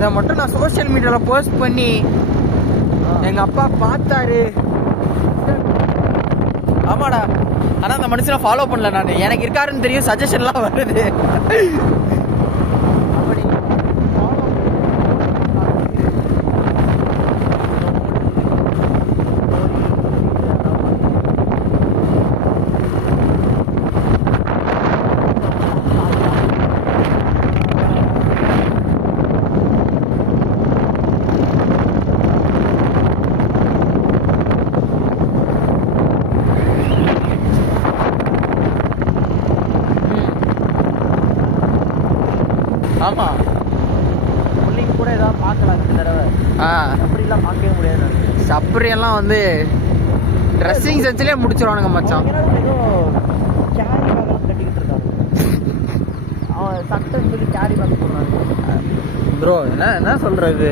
இதை மட்டும் நான் சோஷியல் மீடியாவில் போஸ்ட் பண்ணி எங்கள் அப்பா பார்த்தாரு. ஆமாடா, ஆனால் அந்த மனுஷனை ஃபாலோ பண்ணல நான். எனக்கு இருக்காருன்னு தெரியும், சஜஷன்லாம் வருது. ஆமாம், பிள்ளைங்க கூட ஏதாவது பார்க்கலாம் இந்த தடவை. அப்படிலாம் பார்க்கவே முடியாது. சப்பரியெல்லாம் வந்து ட்ரெஸ்ஸிங் சென்ஸ்லேயே முடிச்சிருவானுங்க மச்சான். ஏதோ கேரி பேக்கெல்லாம் கட்டிக்கிட்டு இருக்காங்க. அவன் சட்டம் சொல்லி கேரி பேக் சொல்கிறாங்க. ப்ரோ என்ன சொல்கிறது,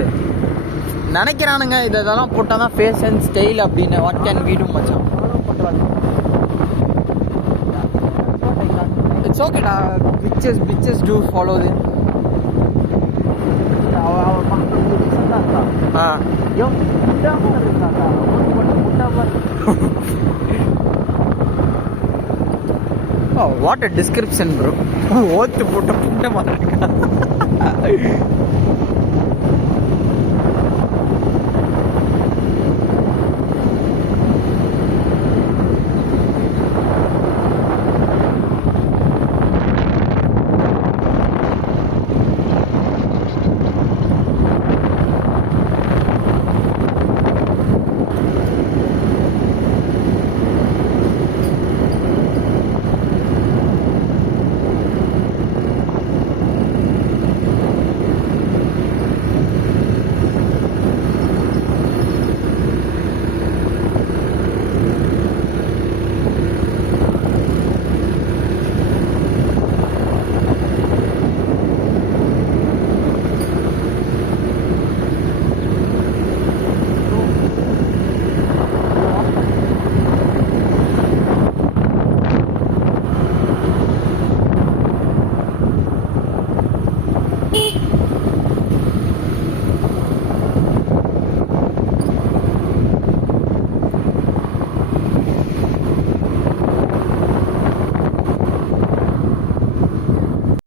நினைக்கிறானுங்க இதெல்லாம் போட்டால் தான் ஃபேஷன் அண்ட் ஸ்டைல் அப்படின்னு. வாட் கேன் வி டு மச்சான்? ஃபாலோ பண்ணுறாங்க. இட்ஸ் ஓகேடா, பிச்சஸ் டூ ஃபாலோ தி. அவன் மக்கள் ரீசெண்டாக இருக்கான். முட்டாமல் இருக்காங்க. முட்டாமல் வாட் அ டிஸ்கிரிப்ஷன் ப்ரோ. ஓத்து போட்ட புண்ட மாதிரி இருக்கா.